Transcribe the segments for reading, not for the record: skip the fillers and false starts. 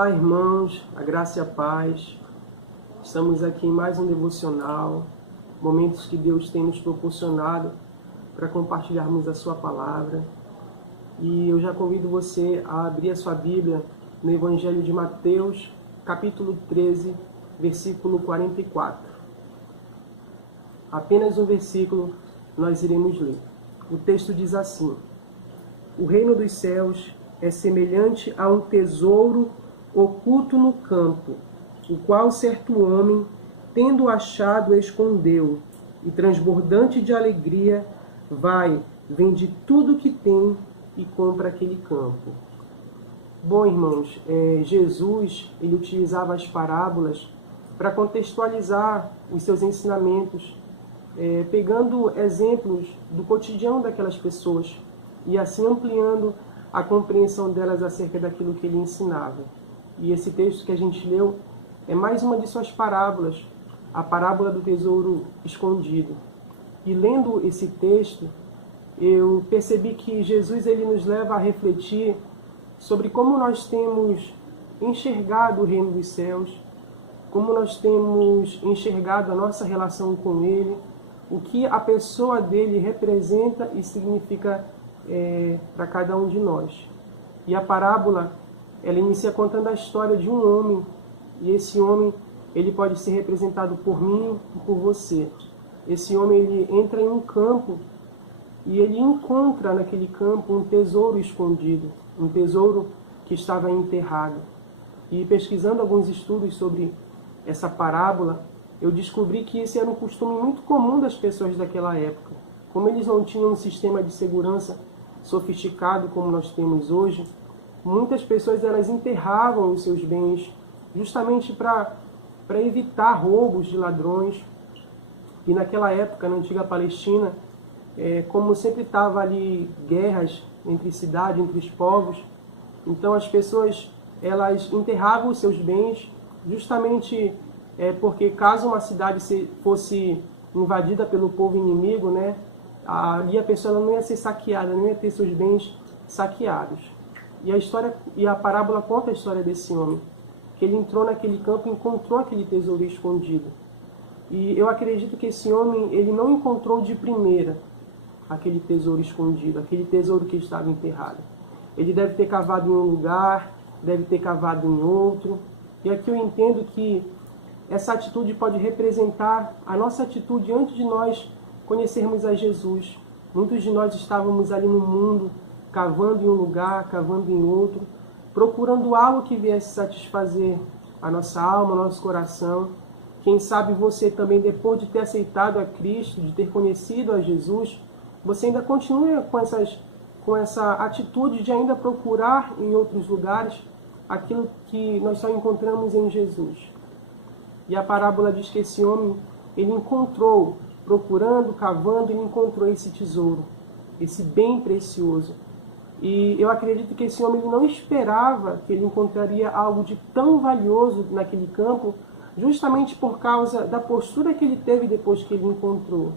Olá, irmãos, a graça e a paz. Estamos aqui em mais um devocional, momentos que Deus tem nos proporcionado para compartilharmos a sua palavra. E eu já convido você a abrir a sua Bíblia no Evangelho de Mateus, capítulo 13, versículo 44. Apenas um versículo nós iremos ler. O texto diz assim: O reino dos céus é semelhante a um tesouro oculto no campo, o qual certo homem, tendo achado, escondeu, e transbordante de alegria, vai, vende tudo o que tem e compra aquele campo. Bom, irmãos, Jesus ele utilizava as parábolas para contextualizar os seus ensinamentos, pegando exemplos do cotidiano daquelas pessoas e assim ampliando a compreensão delas acerca daquilo que ele ensinava. E esse texto que a gente leu é mais uma de suas parábolas, a parábola do tesouro escondido. E lendo esse texto, eu percebi que Jesus ele nos leva a refletir sobre como nós temos enxergado o reino dos céus, como nós temos enxergado a nossa relação com ele, o que a pessoa dele representa e significa para cada um de nós. E a parábola, ela inicia contando a história de um homem, e esse homem, ele pode ser representado por mim e por você. Esse homem, ele entra em um campo, e ele encontra naquele campo um tesouro escondido, um tesouro que estava enterrado. E pesquisando alguns estudos sobre essa parábola, eu descobri que esse era um costume muito comum das pessoas daquela época. Como eles não tinham um sistema de segurança sofisticado como nós temos hoje, muitas pessoas elas enterravam os seus bens justamente para evitar roubos de ladrões. E naquela época, na antiga Palestina, como sempre estava ali guerras entre cidades, entre os povos, então as pessoas elas enterravam os seus bens justamente porque caso uma cidade fosse invadida pelo povo inimigo, né, ali a pessoa não ia ser saqueada, não ia ter seus bens saqueados. E a parábola conta a história desse homem, que ele entrou naquele campo e encontrou aquele tesouro escondido. E eu acredito que esse homem ele não encontrou de primeira aquele tesouro escondido, aquele tesouro que estava enterrado. Ele deve ter cavado em um lugar, deve ter cavado em outro. E aqui eu entendo que essa atitude pode representar a nossa atitude antes de nós conhecermos a Jesus. Muitos de nós estávamos ali no mundo, cavando em um lugar, cavando em outro, procurando algo que viesse satisfazer a nossa alma, o nosso coração. Quem sabe você também, depois de ter aceitado a Cristo, de ter conhecido a Jesus, você ainda continua com essa atitude de ainda procurar em outros lugares aquilo que nós só encontramos em Jesus. E a parábola diz que esse homem, ele encontrou, procurando, cavando, ele encontrou esse tesouro, esse bem precioso. E eu acredito que esse homem não esperava que ele encontraria algo de tão valioso naquele campo, justamente por causa da postura que ele teve depois que ele encontrou.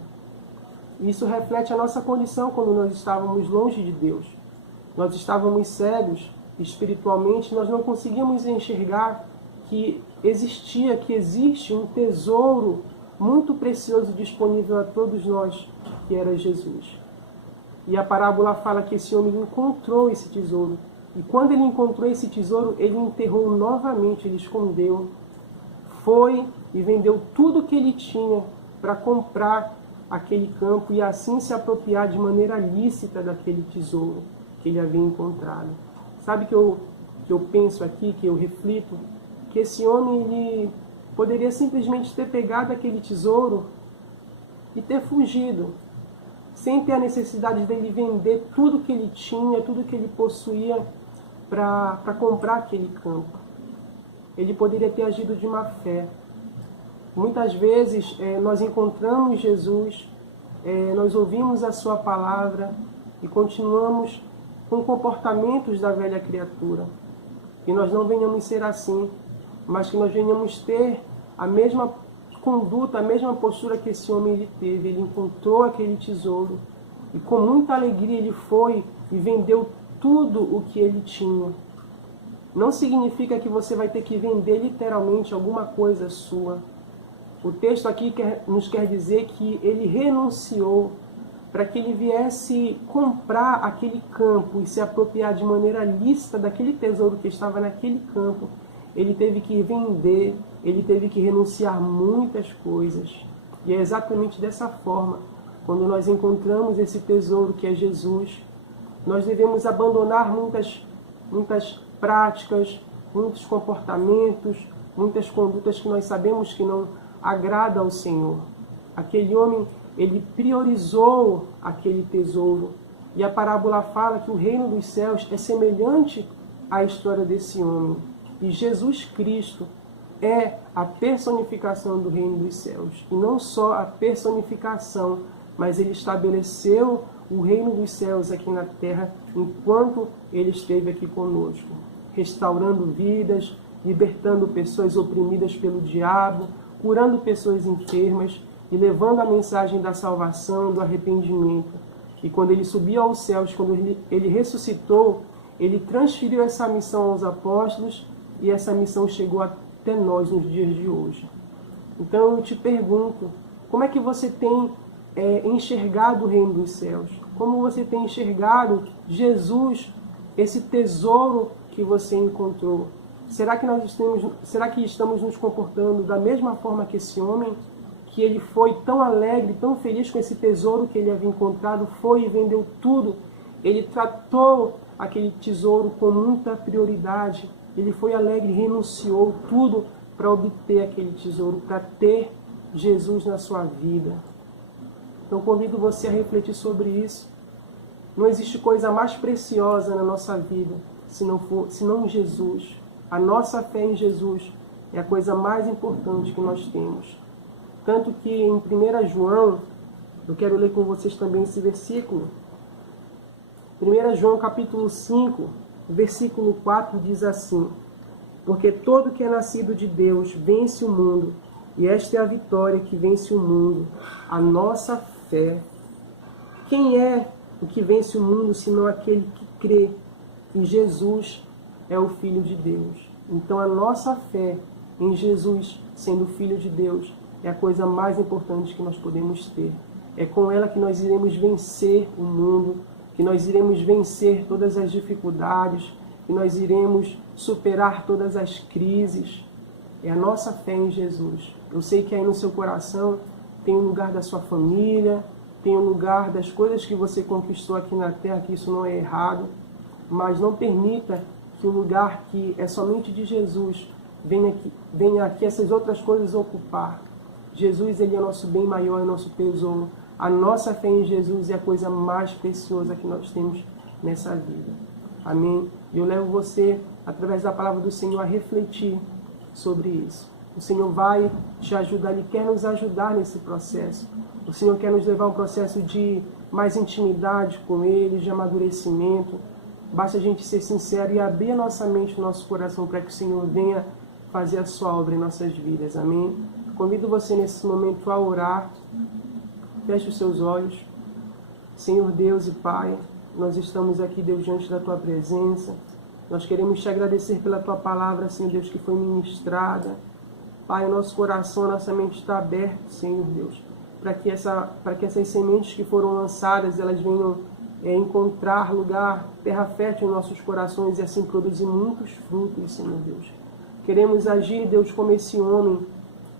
Isso reflete a nossa condição quando nós estávamos longe de Deus. Nós estávamos cegos espiritualmente, nós não conseguíamos enxergar que existe um tesouro muito precioso disponível a todos nós, que era Jesus. E a parábola fala que esse homem encontrou esse tesouro. E quando ele encontrou esse tesouro, ele enterrou novamente, ele escondeu. Foi e vendeu tudo que ele tinha para comprar aquele campo e assim se apropriar de maneira lícita daquele tesouro que ele havia encontrado. Sabe que eu penso aqui, que eu reflito? Que esse homem ele poderia simplesmente ter pegado aquele tesouro e ter fugido, sem ter a necessidade dele vender tudo que ele tinha, tudo que ele possuía para comprar aquele campo. Ele poderia ter agido de má fé. Muitas vezes nós encontramos Jesus, nós ouvimos a sua palavra e continuamos com comportamentos da velha criatura. Que nós não venhamos ser assim, mas que nós venhamos ter a mesma conduta, a mesma postura que esse homem ele teve. Ele encontrou aquele tesouro e com muita alegria ele foi e vendeu tudo o que ele tinha. não significa que você vai ter que vender literalmente alguma coisa sua. O texto aqui nos quer dizer que ele renunciou para que ele viesse comprar aquele campo e se apropriar de maneira lícita daquele tesouro que estava naquele campo. Ele teve que vender, ele teve que renunciar muitas coisas. E é exatamente dessa forma, quando nós encontramos esse tesouro que é Jesus, nós devemos abandonar muitas práticas, muitos comportamentos, muitas condutas que nós sabemos que não agradam ao Senhor. Aquele homem, ele priorizou aquele tesouro. E a parábola fala que o reino dos céus é semelhante à história desse homem. E Jesus Cristo é a personificação do reino dos céus. E não só a personificação, mas ele estabeleceu o reino dos céus aqui na terra enquanto ele esteve aqui conosco, restaurando vidas, libertando pessoas oprimidas pelo diabo, curando pessoas enfermas e levando a mensagem da salvação, do arrependimento. E quando ele subiu aos céus, quando ele ressuscitou, ele transferiu essa missão aos apóstolos e essa missão chegou até nós nos dias de hoje. Então eu te pergunto, como é que você tem enxergado o reino dos céus? Como você tem enxergado Jesus, esse tesouro que você encontrou? Será que estamos nos comportando da mesma forma que esse homem, que ele foi tão alegre, tão feliz com esse tesouro que ele havia encontrado, foi e vendeu tudo? Ele tratou aquele tesouro com muita prioridade. Ele foi alegre, renunciou tudo para obter aquele tesouro, para ter Jesus na sua vida. Então convido você a refletir sobre isso. Não existe coisa mais preciosa na nossa vida senão Jesus. A nossa fé em Jesus é a coisa mais importante que nós temos. Tanto que em 1 João, eu quero ler com vocês também esse versículo. 1 João capítulo 5, versículo 4 diz assim: porque todo que é nascido de Deus vence o mundo, e esta é a vitória que vence o mundo, a nossa fé. Quem é o que vence o mundo, senão aquele que crê que Jesus é o Filho de Deus? Então a nossa fé em Jesus, sendo Filho de Deus, é a coisa mais importante que nós podemos ter. É com ela que nós iremos vencer o mundo, que nós iremos vencer todas as dificuldades, que nós iremos superar todas as crises. É a nossa fé em Jesus. Eu sei que aí no seu coração tem um lugar da sua família, tem um lugar das coisas que você conquistou aqui na terra, que isso não é errado, mas não permita que o lugar que é somente de Jesus venha aqui essas outras coisas ocupar. Jesus, ele é nosso bem maior, é nosso tesouro. A nossa fé em Jesus é a coisa mais preciosa que nós temos nessa vida. Amém? E eu levo você, através da palavra do Senhor, a refletir sobre isso. O Senhor vai te ajudar, Ele quer nos ajudar nesse processo. O Senhor quer nos levar a um processo de mais intimidade com Ele, de amadurecimento. Basta a gente ser sincero e abrir a nossa mente, o nosso coração, para que o Senhor venha fazer a sua obra em nossas vidas. Amém? Convido você nesse momento a orar. Feche os seus olhos. Senhor Deus e Pai, nós estamos aqui, Deus, diante da Tua presença. Nós queremos Te agradecer pela Tua palavra, Senhor Deus, que foi ministrada. Pai, o nosso coração, a nossa mente está aberta, Senhor Deus, para que essas sementes que foram lançadas, elas venham encontrar lugar, terra fértil em nossos corações e assim produzir muitos frutos, Senhor Deus. Queremos agir, Deus, como esse homem,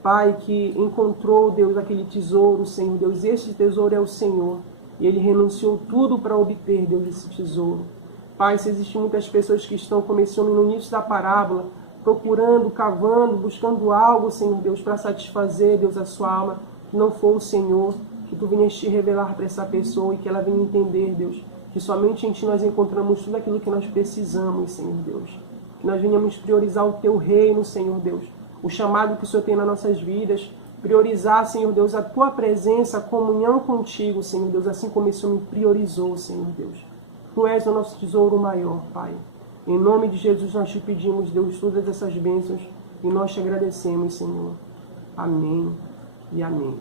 Pai, que encontrou, Deus, aquele tesouro, Senhor Deus. Esse tesouro é o Senhor. E ele renunciou tudo para obter, Deus, esse tesouro. Pai, se existem muitas pessoas que estão, como esse homem no início da parábola, procurando, cavando, buscando algo, Senhor Deus, para satisfazer, Deus, a sua alma, que não for o Senhor, que Tu venhas te revelar para essa pessoa e que ela venha entender, Deus, que somente em Ti nós encontramos tudo aquilo que nós precisamos, Senhor Deus. Que nós venhamos priorizar o Teu reino, Senhor Deus, o chamado que o Senhor tem nas nossas vidas, priorizar, Senhor Deus, a Tua presença, a comunhão contigo, Senhor Deus, assim como esse homem priorizou, Senhor Deus. Tu és o nosso tesouro maior, Pai. Em nome de Jesus nós Te pedimos, Deus, todas essas bênçãos e nós Te agradecemos, Senhor. Amém e amém.